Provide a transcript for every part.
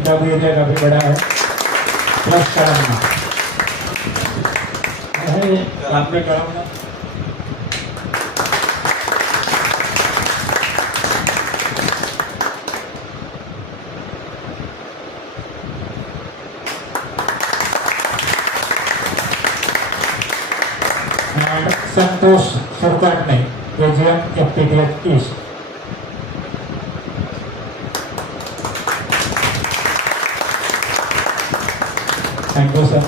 उनका भी एरिया काफी बड़ा है। प्लस कराना आप में कराऊंगा। संतोष सरकारने एजीएम एफपीटीएफ ईस्ट। Thank you sir.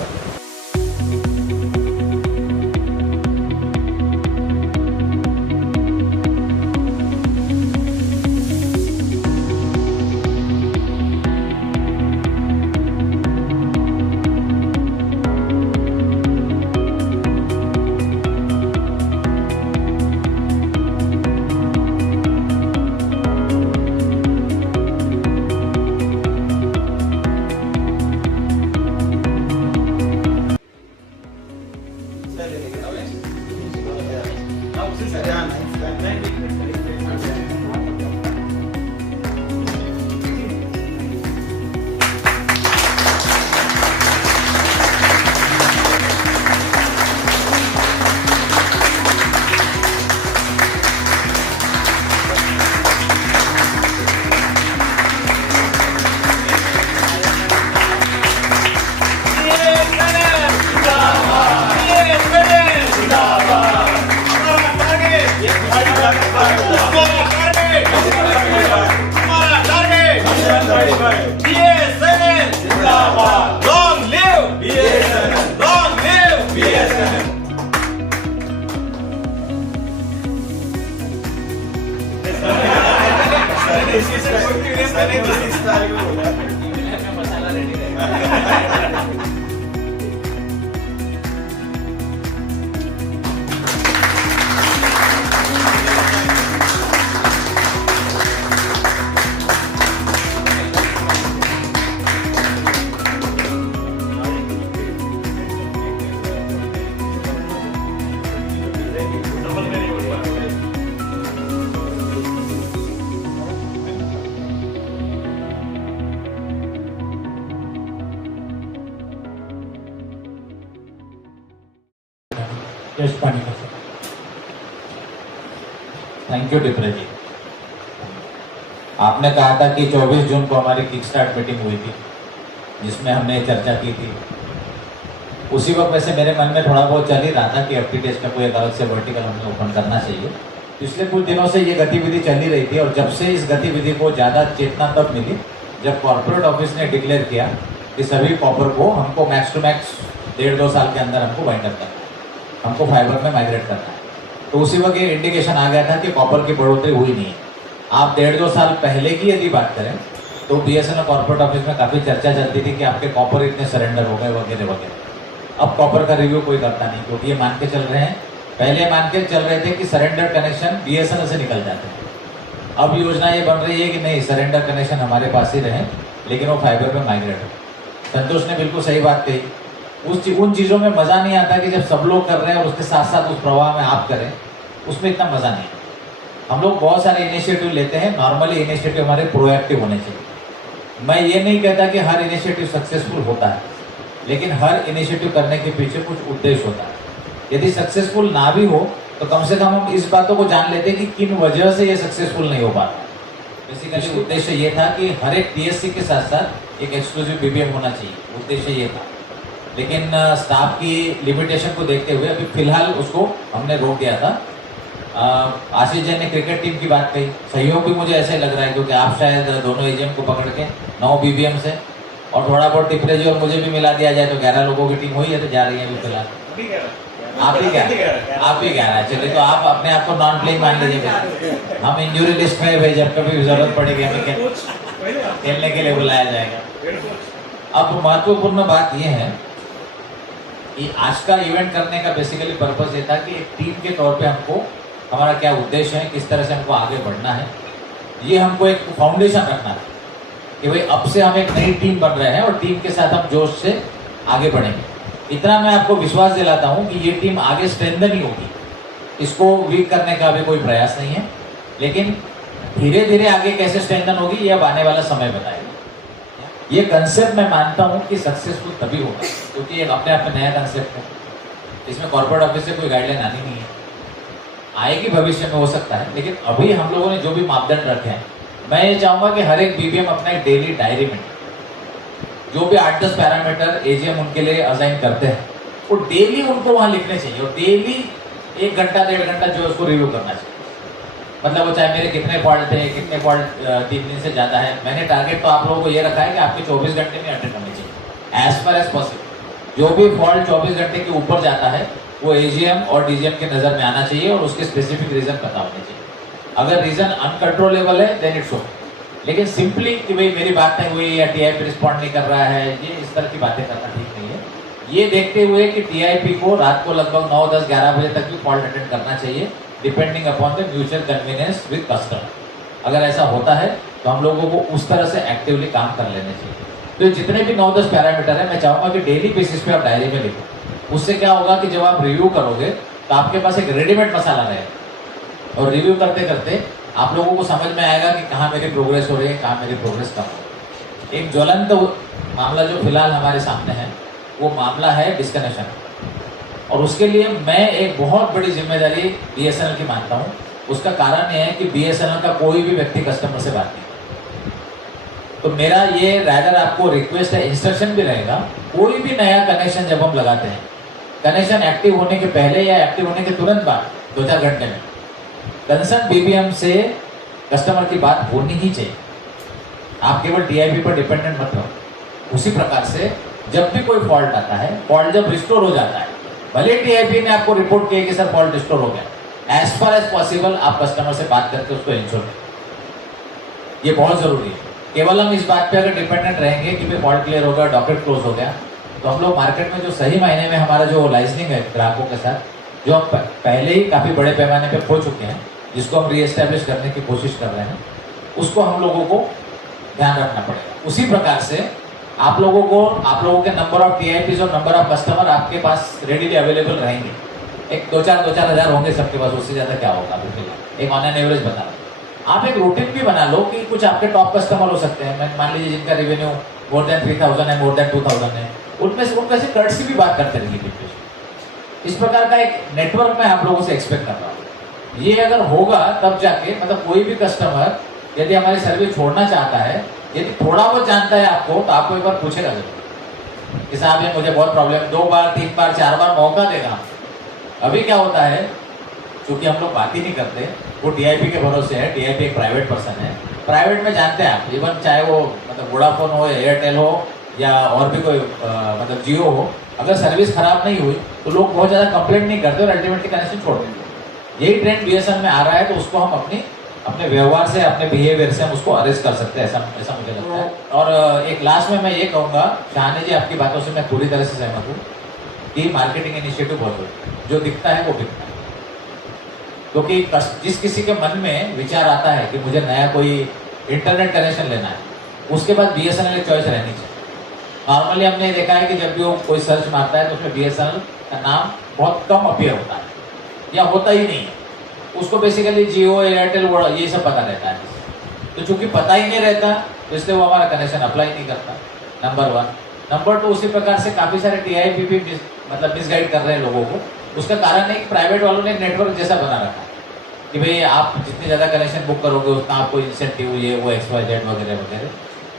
Thank you डिप्रे जी। आपने कहा था कि 24 जून को हमारी किक स्टार्ट मीटिंग हुई थी जिसमें हमने चर्चा की थी। उसी वक्त वैसे मेरे मन में थोड़ा बहुत चल ही रहा था कि एफटीटीएच का कोई एक अलग से वर्टिकल हमें ओपन करना चाहिए। पिछले कुछ दिनों से ये गतिविधि चल ही रही थी और जब से इस गतिविधि को ज़्यादा चेतना तब मिली जब कॉर्पोरेट ऑफिस ने डिक्लेयर किया कि सभी कॉपर को हमको मैक्स टू मैक्स 1.5-2 साल के अंदर हमको वाइंड अप करना है, हमको फाइबर में माइग्रेट करना है। तो उसी वक्त ये इंडिकेशन आ गया था कि कॉपर की बढ़ोतरी हुई नहीं है। आप 1.5-2 साल पहले की यदि बात करें तो बीएसएनएल कॉर्पोरेट ऑफिस में काफ़ी चर्चा चलती थी कि आपके कॉपर इतने सरेंडर हो गए वगैरह वगैरह। अब कॉपर का रिव्यू कोई करता नहीं क्योंकि ये मान के चल रहे हैं, पहले मान के चल रहे थे कि सरेंडर कनेक्शन बीएसएनएल से निकल जाते हैं। अब योजना ये बन रही है कि नहीं, सरेंडर कनेक्शन हमारे पास ही रहे लेकिन वो फाइबर में माइग्रेट हो। संतोष ने बिल्कुल सही बात कही। उन चीज़ों में मज़ा नहीं आता कि जब सब लोग कर रहे हैं और उसके साथ साथ उस प्रवाह में आप करें, उसमें इतना मज़ा नहीं है। हम लोग बहुत सारे इनिशिएटिव लेते हैं, नॉर्मली इनिशिएटिव हमारे प्रोएक्टिव होने चाहिए। मैं ये नहीं कहता कि हर इनिशिएटिव सक्सेसफुल होता है, लेकिन हर इनिशिएटिव करने के पीछे कुछ उद्देश्य होता है। यदि सक्सेसफुल ना भी हो तो कम से कम हम इस बातों को जान लेते हैं कि किन वजह से ये सक्सेसफुल नहीं हो पाता। बेसिकली उद्देश्य ये था कि हर एक टीएससी के साथ साथ एक एक्सक्लूसिव बीबीएम होना चाहिए, उद्देश्य ये था। लेकिन स्टाफ की लिमिटेशन को देखते हुए अभी फिलहाल उसको हमने रोक दिया था। आशीष जैन ने क्रिकेट टीम की बात कही, सहयोग भी मुझे ऐसे लग रहा है क्योंकि आप शायद दोनों एजीएम को पकड़ के 9 बीबीएम से और थोड़ा बहुत टिपरेजी और मुझे भी मिला दिया जाए तो 11 लोगों की टीम हुई है तो जा रही है अभी फिलहाल। आप ही कह रहा है। चलिए तो आप अपने आप को नॉन प्लेइंग मान लीजिए, हम इंजरी लिस्ट में भाई जब कभी जरूरत पड़ेगी हमें खेलने के लिए बुलाया जाएगा। अब महत्वपूर्ण बात यह है कि आज का इवेंट करने का बेसिकली पर्पस ये था कि एक टीम के तौर पे हमको हमारा क्या उद्देश्य है, किस तरह से हमको आगे बढ़ना है, ये हमको एक फाउंडेशन रखना है कि भाई अब से हम एक नई टीम बन रहे हैं और टीम के साथ हम जोश से आगे बढ़ेंगे। इतना मैं आपको विश्वास दिलाता हूं कि ये टीम आगे स्ट्रेंथन ही होगी, इसको वीक करने का भी कोई प्रयास नहीं है। लेकिन धीरे धीरे आगे कैसे स्ट्रेंथन होगी ये अब आने वाला समय बताएगा। ये कंसेप्ट मैं मानता हूँ कि सक्सेसफुल तभी होगा क्योंकि ये अपने आप में नया कंसेप्ट है। इसमें कॉर्पोरेट ऑफिस से कोई गाइडलाइन आनी नहीं है, आएगी भविष्य में हो सकता है, लेकिन अभी हम लोगों ने जो भी मापदंड रखे हैं, मैं ये चाहूंगा कि हर एक बीबीएम अपना एक डेली डायरी में जो भी 8-10 पैरामीटर एजीएम उनके लिए असाइन करते हैं वो डेली उनको वहां लिखने चाहिए और डेली 1 घंटा 1.5 घंटा जो है उसको रिव्यू करना चाहिए। मतलब वो चाहे मेरे कितने फॉल्ट थे, कितने फॉल्ट 3 दिन से ज्यादा है, मैंने टारगेट तो आप लोगों को ये रखा है कि आपके 24 घंटे में अटेंड करनी चाहिए एज फार एज पॉसिबल। जो भी फॉल्ट 24 घंटे के ऊपर जाता है वो एजीएम और डीजीएम की नजर में आना चाहिए और उसके स्पेसिफिक रीजन पता होने चाहिए। अगर रीजन अनकंट्रोलेबल है देन इट्स ओके, लेकिन सिंपली कि भाई मेरी बात नहीं हुई या टीआईपी रिस्पॉन्ड नहीं कर रहा है, ये इस तरह की बातें करना ठीक नहीं है। ये देखते हुए कि टीआईपी को रात को लगभग 9, 10, 11 बजे तक भी फॉल्ट अटेंड करना चाहिए depending upon the mutual convenience with customer. अगर ऐसा होता है तो हम लोगों को उस तरह से एक्टिवली काम कर लेने चाहिए। तो जितने भी 9-10 पैरामीटर है मैं चाहूंगा कि डेली बेसिस पे आप डायरी में लिखो। उससे क्या होगा कि जब आप रिव्यू करोगे तो आपके पास एक रेडीमेड मसाला रहेगा और रिव्यू करते करते आप लोगों को समझ में आएगा कि कहाँ मेरी प्रोग्रेस हो रही है, कहाँ मेरी प्रोग्रेस कम हो रही है। एक ज्वलंत मामला जो फिलहाल हमारे सामने है वो मामला है डिस्कनेक्शन, और उसके लिए मैं एक बहुत बड़ी जिम्मेदारी बीएसएनएल की मानता हूँ। उसका कारण यह है कि बीएसएनएल का कोई भी व्यक्ति कस्टमर से बात नहीं, तो मेरा ये रादर आपको रिक्वेस्ट है, इंस्ट्रक्शन भी रहेगा, कोई भी नया कनेक्शन जब हम लगाते हैं, कनेक्शन एक्टिव होने के पहले या एक्टिव होने के तुरंत बाद 2-4 घंटे में कंसर्न बीबीएम से कस्टमर की बात होनी ही चाहिए। आप केवल टीआईपी पर डिपेंडेंट मत रहो। उसी प्रकार से जब भी कोई फॉल्ट आता है, फॉल्ट जब रिस्टोर हो जाता है, भले टीआईपी ने आपको रिपोर्ट किया कि सर फॉल्ट रिस्टोर हो गया, एज फार एज पॉसिबल आप कस्टमर से बात करके उसको इंश्योर करें। ये बहुत जरूरी है। केवल हम इस बात पे अगर डिपेंडेंट रहेंगे कि भाई फॉल्ट क्लियर हो गया, डॉक्यूमेंट क्लोज हो गया, तो हम लोग मार्केट में जो सही मायने में हमारा जो लाइसेंसिंग है ग्राहकों के साथ, जो हम पहले ही काफी बड़े पैमाने पे खो चुके हैं, जिसको हम रीएस्टैब्लिश करने की कोशिश कर रहे हैं, उसको हम लोगों को ध्यान रखना पड़ेगा। उसी प्रकार से आप लोगों के नंबर ऑफ टीआईपीज और नंबर ऑफ कस्टमर आपके पास रेडीली अवेलेबल रहेंगे। एक 2-4 हज़ार होंगे सबके पास, उससे ज्यादा क्या होगा अभी, एक ऑन एन एवरेज बता रहा। आप एक रूटीन भी बना लो कि कुछ आपके टॉप कस्टमर हो सकते हैं, मान लीजिए जिनका रेवेन्यू मोर देन 3,000 है, मोर देन 2,000 है, उनमें से उनका से कर्टसी भी बात करते रहिए। इस प्रकार का एक नेटवर्क मैं आप लोगों से एक्सपेक्ट कर रहा हूँ। ये अगर होगा तब जाके, मतलब कोई भी कस्टमर यदि हमारी सर्विस छोड़ना चाहता है, यदि थोड़ा बहुत जानता है आपको, तो आपको एक बार पूछेगा जरूर कि साहब ये मुझे बहुत प्रॉब्लम, 2 बार 3 बार 4 बार मौका देगा। अभी क्या होता है, क्योंकि हम लोग बात ही नहीं करते, वो टीआईपी के भरोसे है। टीआईपी एक प्राइवेट पर्सन है, प्राइवेट में जानते हैं आप, इवन चाहे वो मतलब वोडाफोन हो या एयरटेल हो या और भी कोई मतलब जियो हो, अगर सर्विस खराब नहीं हुई तो लोग बहुत ज्यादा कंप्लेंट नहीं करते और अल्टीमेटली कनेक्शन छोड़ देंगे। यही ट्रेंड बीएसएनएल में आ रहा है, तो उसको हम अपने व्यवहार से, अपने बिहेवियर से हम उसको अरेस्ट कर सकते हैं, ऐसा मुझे लगता है। और एक लास्ट में मैं ये कहूंगा, शाहनी जी आपकी बातों से मैं पूरी तरह से सहमत हूँ कि मार्केटिंग इनिशिएटिव बहुत जरूरी है। जो दिखता है वो बिकता है, क्योंकि जिस किसी के मन में विचार आता है कि मुझे नया कोई इंटरनेट कनेक्शन लेना है, उसके बाद बीएसएनएल एक चॉइस रहनी चाहिए। नॉर्मली हमने देखा है कि जब भी वो कोई सर्च मारता है तो उसमें बीएसएनएल का नाम बहुत कम अपीयर होता है या होता ही नहीं है। उसको बेसिकली जियो, एयरटेल, ये सब पता रहता है। तो चूंकि पता ही नहीं रहता तो इसलिए वो हमारा कनेक्शन अप्लाई नहीं करता, नंबर 1। नंबर 2, उसी प्रकार से काफी सारे टीआईपी भी मतलब मिसगाइड कर रहे हैं लोगों को। उसका कारण है कि प्राइवेट वालों ने एक नेटवर्क जैसा बना रखा है कि भाई आप जितने ज्यादा कनेक्शन बुक करोगे उतना आपको इंसेंटिव, ये वो XYZ वगैरह वगैरह।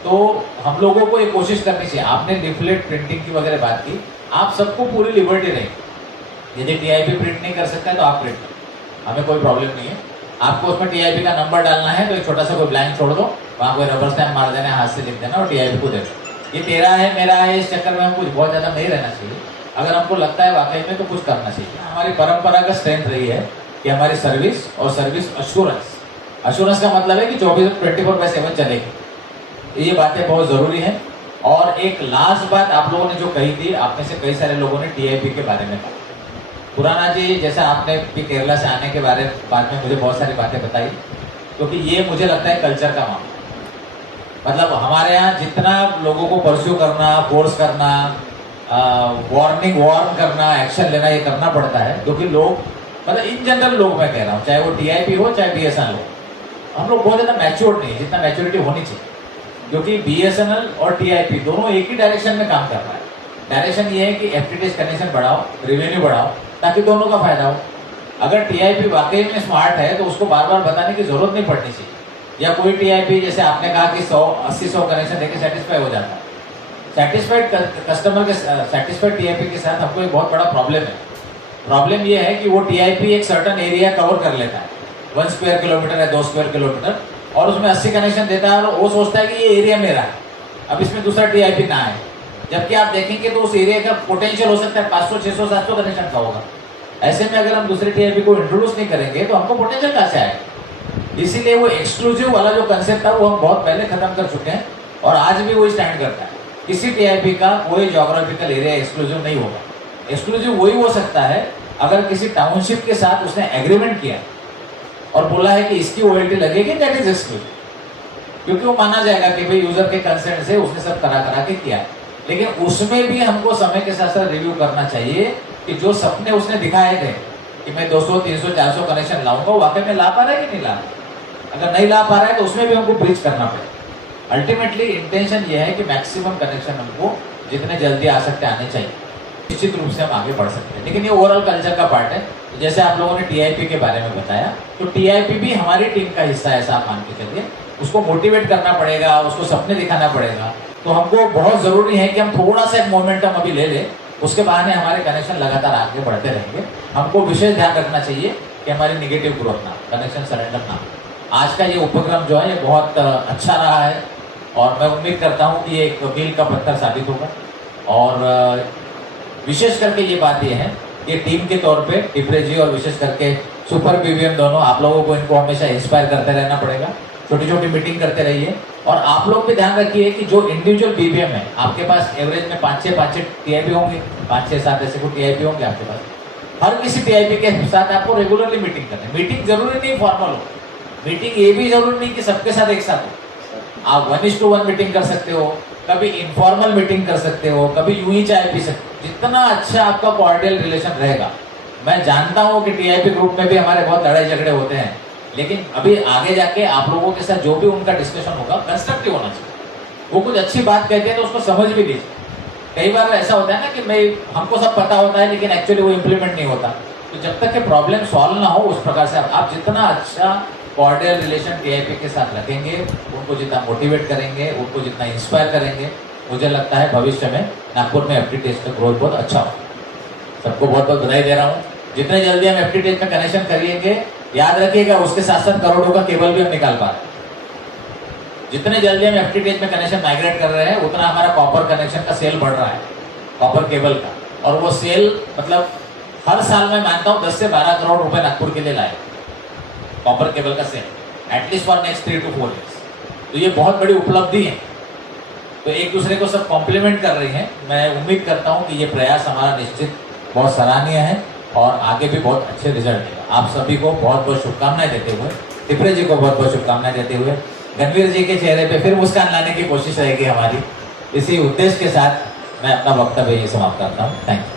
तो हम लोगों को ये कोशिश करनी चाहिए। आपने लिफलेट प्रिंटिंग की वगैरह बात की, आप सबको पूरी लिबर्टी रहेगी। यदि टीआईपी प्रिंट नहीं कर सकता है तो आप प्रिंट करो, हमें कोई प्रॉब्लम नहीं है। आपको उसमें टीआईपी का नंबर डालना है तो एक छोटा सा कोई ब्लैंक छोड़ दो, वहाँ कोई रबर स्टैम्प मार देना, हाथ से लिख देना और टीआईपी को दे दो। ये तेरा है, मेरा है, इस चक्कर में हम कुछ बहुत ज्यादा नहीं रहना चाहिए। अगर हमको लगता है वाकई में तो कुछ करना चाहिए। हमारी परंपरा का स्ट्रेंथ रही है कि हमारी सर्विस और सर्विस अश्योरेंस का मतलब है कि 24/7 चलेगी। ये बातें बहुत जरूरी हैं। और एक लास्ट बात आप लोगों ने जो कही थी, आप में से कई सारे लोगों ने टीआईपी के बारे में कहा। पुराना जी, जैसा आपने भी केरला से आने के बाद में मुझे बहुत सारी बातें बताई, क्योंकि ये मुझे लगता है कल्चर का मामला। मतलब हमारे यहाँ जितना लोगों को परस्यू करना, फोर्स करना, वार्न करना, एक्शन लेना, ये करना पड़ता है, क्योंकि लोग, मतलब इन जनरल लोग मैं कह रहा हूँ, चाहे वो टीआईपी हो चाहे बीएसएनएल हो, हम लोग बहुत ज्यादा मैच्योर्ड नहीं, जितना मैच्योरिटी होनी चाहिए। क्योंकि बीएसएनएल और टीआईपी दोनों एक ही डायरेक्शन में काम कर रहा है। डायरेक्शन ये है कि एफटीटीएच कनेक्शन बढ़ाओ, रेवेन्यू बढ़ाओ, ताकि दोनों का फायदा हो। अगर टीआईपी वाकई में स्मार्ट है तो उसको बार बार बताने की जरूरत नहीं पड़नी चाहिए। या कोई टीआईपी जैसे आपने कहा कि 100-80-100 कनेक्शन देके सेटिस्फाई हो जाता है। सेटिस्फाइड कस्टमर के सेटिस्फाइड टीआईपी के साथ हमको एक बहुत बड़ा प्रॉब्लम है। प्रॉब्लम ये है कि वो टीआईपी एक सर्टन एरिया कवर कर लेता है, 1 स्क्वायर किलोमीटर या 2 स्क्वायर किलोमीटर, और उसमें 80 कनेक्शन देता है और वो सोचता है कि ये एरिया मेरा है, अब इसमें दूसरा टीआईपी ना है। जबकि आप देखेंगे तो उस एरिया का पोटेंशियल हो सकता है 500, 600, 700 कनेक्शन का होगा। ऐसे में अगर हम दूसरे टीआईपी को इंट्रोड्यूस नहीं करेंगे तो हमको पोटेंशियल कहाँ से आएगा। इसीलिए वो एक्सक्लूसिव वाला जो कंसेप्ट था वो हम बहुत पहले खत्म कर चुके हैं, और आज भी वो स्टैंड करता है। किसी टीआईपी का कोई ज्योग्राफिकल एरिया एक्सक्लूसिव नहीं होगा। एक्सक्लूसिव वही हो सकता है अगर किसी टाउनशिप के साथ उसने एग्रीमेंट किया और बोला है कि इसकी ओएलटी लगेगी, दैट इज एक्सक्लूसिव, क्योंकि वो माना जाएगा कि भाई यूजर के कंसेंट से उसने सब करा के किया है। लेकिन उसमें भी हमको समय के साथ साथ रिव्यू करना चाहिए कि जो सपने उसने दिखाए थे कि मैं 200, 300, 400 कनेक्शन लाऊंगा, वो वाकई में ला पा रहा है कि नहीं ला रहा है। अगर नहीं ला पा रहा है तो उसमें भी हमको ब्रीच करना पड़ेगा। अल्टीमेटली इंटेंशन ये है कि मैक्सिमम कनेक्शन हमको जितने जल्दी आ सकते आने चाहिए, निश्चित रूप से हम आगे बढ़ सकते हैं। लेकिन ये ओवरऑल कल्चर का पार्ट है। तो जैसे आप लोगों ने टीआईपी के बारे में बताया, तो टीआईपी भी हमारी टीम का हिस्सा है, ऐसा आप मान के चलिए। उसको मोटिवेट करना पड़ेगा, उसको सपने दिखाना पड़ेगा। तो हमको बहुत जरूरी है कि हम थोड़ा सा एक मोमेंटम अभी ले लें, उसके बहाने हमारे कनेक्शन लगातार आगे बढ़ते रहेंगे। हमको विशेष ध्यान रखना चाहिए कि हमारी निगेटिव ग्रोथ ना, कनेक्शन सरेंडर ना। आज का ये उपक्रम जो है ये बहुत अच्छा रहा है, और मैं उम्मीद करता हूँ कि ये एक मील का पत्थर साबित होगा। और विशेष करके ये बात ये है कि टीम के तौर पे टिपरे जी और विशेष करके सुपर बीबीएम दोनों, आप लोगों को इनको हमेशा इंस्पायर करते रहना पड़ेगा। छोटी छोटी मीटिंग करते रहिए, और आप लोग भी ध्यान रखिए कि जो इंडिविजुअल बीबीएम है, आपके पास एवरेज में 5-6 टीआईपी होंगे, 5-6-7 ऐसे को टीआईपी होंगे आपके पास। हर किसी टीआईपी के साथ आपको रेगुलरली मीटिंग करनी है। मीटिंग जरूरी नहीं फॉर्मल हो, मीटिंग ये भी जरूरी नहीं कि सबके साथ एक साथ हो। आप 1:1 मीटिंग कर सकते हो, कभी इनफॉर्मल मीटिंग कर सकते हो, कभी यूं ही चाय पी सकते हो। जितना अच्छा आपका कॉर्डियल रिलेशन रहेगा, मैं जानता हूँ कि टीआईपी ग्रुप में भी हमारे बहुत लड़ाई झगड़े होते हैं, लेकिन अभी आगे जाके आप लोगों के साथ जो भी उनका डिस्कशन होगा कंस्ट्रक्टिव होना चाहिए। वो कुछ अच्छी बात कहते हैं तो उसको समझ भी लीजिए। कई बार ऐसा होता है ना कि हमको सब पता होता है लेकिन एक्चुअली वो इम्प्लीमेंट नहीं होता। तो जब तक कि प्रॉब्लम सॉल्व ना हो, उस प्रकार से आप जितना अच्छा कॉर्डियल रिलेशन टीआईपी के साथ रखेंगे, उनको जितना मोटिवेट करेंगे, उनको जितना इंस्पायर करेंगे, मुझे लगता है भविष्य में नागपुर में एफटीटीएच का ग्रोथ बहुत अच्छा हो। सबको बहुत बहुत बधाई दे रहा हूँ। जितने जल्दी हम एफटीटीएच में कनेक्शन करिएंगे, याद रखिएगा उसके साथ साथ करोड़ों का केबल भी हम निकाल पा रहे हैं। जितने जल्दी हम एफटीटीएच में कनेक्शन माइग्रेट कर रहे हैं, उतना हमारा कॉपर कनेक्शन का सेल बढ़ रहा है, कॉपर केबल का। और वो सेल मतलब हर साल मैं मानता हूँ 10 से 12 करोड़ रुपए नागपुर के लिए लाए, कॉपर केबल का sale, at least for next 3 to 4 years। तो ये बहुत बड़ी उपलब्धि है। तो एक दूसरे को सब कॉम्प्लीमेंट कर रही हैं। मैं उम्मीद करता हूँ कि ये प्रयास हमारा निश्चित बहुत सराहनीय है और आगे भी बहुत अच्छे रिजल्ट देगा। आप सभी को बहुत बहुत शुभकामनाएं देते हुए, टिपरे जी को बहुत बहुत शुभकामनाएं देते हुए, गणवीर जी के चेहरे पे फिर मुस्कान लाने की कोशिश रहेगी हमारी। इसी उद्देश्य के साथ मैं अपना वक्तव्य ये समाप्त करता हूँ। Thank you.